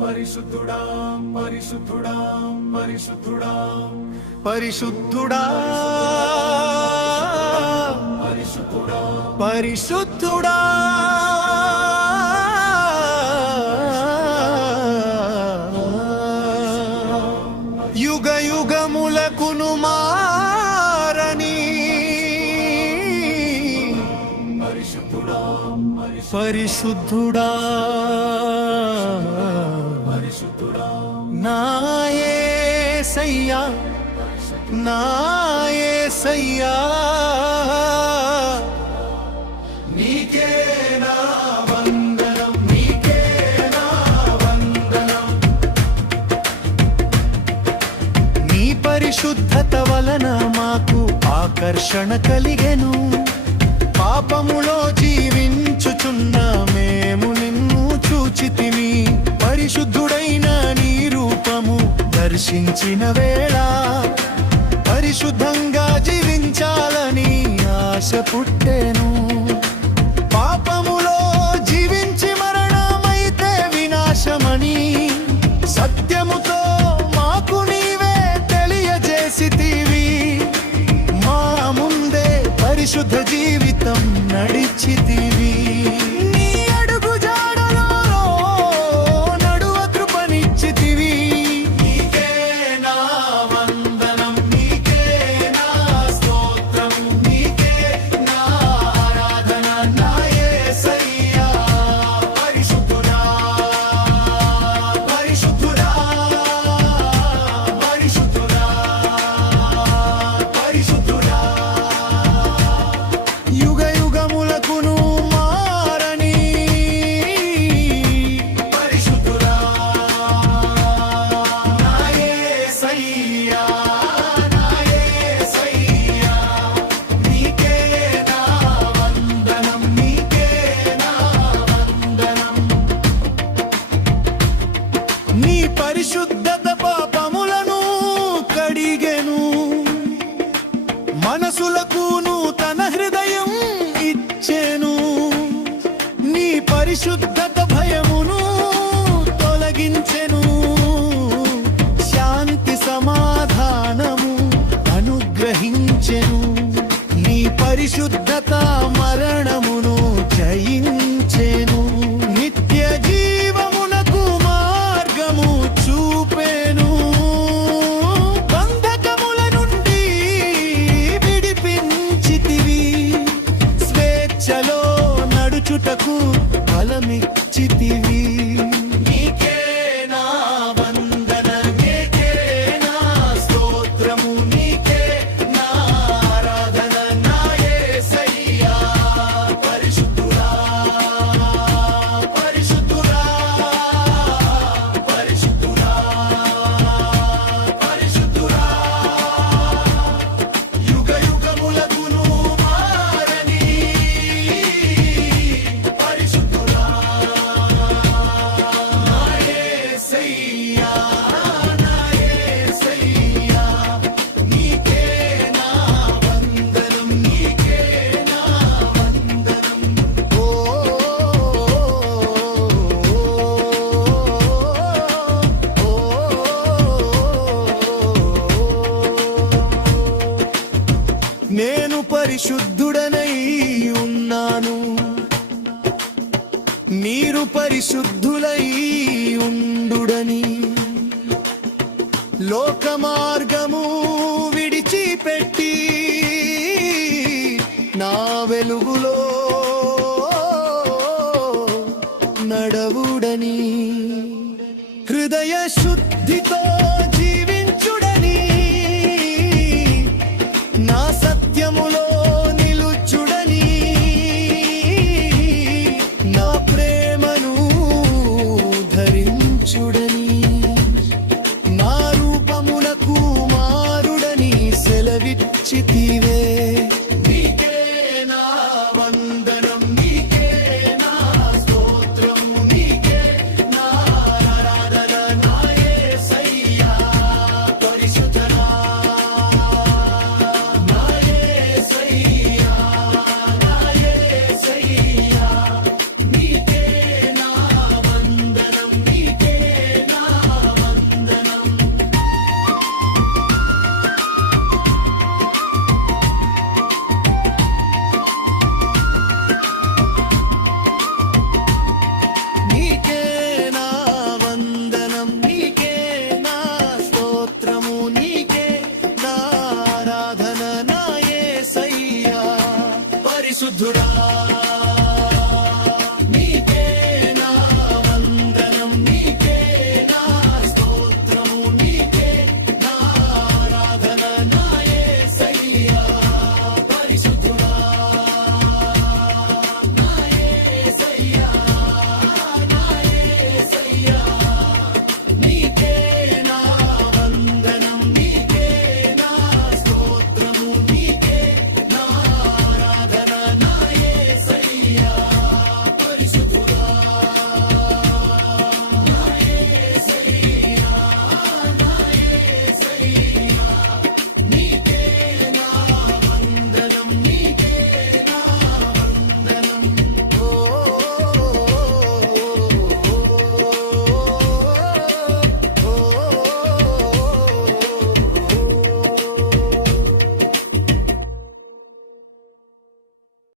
పరిశుద్ధుడా పరిశుద్ధుడా పరిశుద్ధుడా పరిశుద్ధుడా పరిశుద్ధుడా పరిశుద్ధుడా యుగ యుగములకును మారని పరిశుద్ధుడా పరిశుద్ధుడా పరిశుద్ధుడా నా యేసయ్యా నా యేసయ్యా నీకే నా వందనం నీకే నా వందనం నీ పరిశుద్ధత వలన మాకు ఆకర్షణ కలిగెను పాపములో జీవించుచున్న మేము నిన్ను చూచితిమి పరిశుద్ధుడైన నీ రూపము దర్శించిన వేళ పరిశుద్ధంగా జీవించాలని ఆశ పుట్టెను పాపములో జీవించి మరణమైతే వినాశమని సత్యముతో మాకు నీవే తెలియజేసితివి మా ముందే పరిశుద్ధ జీవితం నడిచితివి నీ అడుగు జాడలో నడువ కృపనిచ్చితివి నీకే నా వందనం నీకే నా స్తోత్రం నీకే నా ఆరాధన నా యేసయ్యా పరిశుద్ధుడా పరిశుద్ధుడా పరిశుద్ధుడా పరిశుద్ధుడా యుగ యుగములకును మారని పరిశుద్ధుడా నా యేసయ్యా నా యేసయ్యా నీకే నా వందనం నీకే నా వందనం నీ పరిశుద్ధత పాపములను కడిగెను మనసులకు నూతన హృదయం ఇచ్చెను నీ పరిశుద్ధత భయమును తొలగించెను శాంతి సమాధానము అనుగ్రహించెను నీ పరిశుద్ధత మరణమును జయించెను నిత్య జీవమునకు మార్గము చూపెను బంధకముల నుండి విడిపించితివి స్వేచ్ఛలో నడుచుటకు బలమిచ్చితివి నీకే నా వందనం నీకే నా స్తోత్రము నీకే నా ఆరాధన నా యేసయ్యా పరిశుద్ధుడా పరిశుద్ధుడా పరిశుద్ధుడా పరిశుద్ధుడా యుగ యుగములకును మారని పరిశుద్ధుడా నా యేసయ్యా నా యేసయ్యా నీకే నా వందనం నీకే నా వందనం ఓ నేను పరిశుద్ధుడనై ఉన్నాను మీరు పరిశుద్ధులై ఉండుడని లోక మార్గము విడిచిపెట్టి నా వెలుగులో నడవుడని హృదయ శుద్ధితో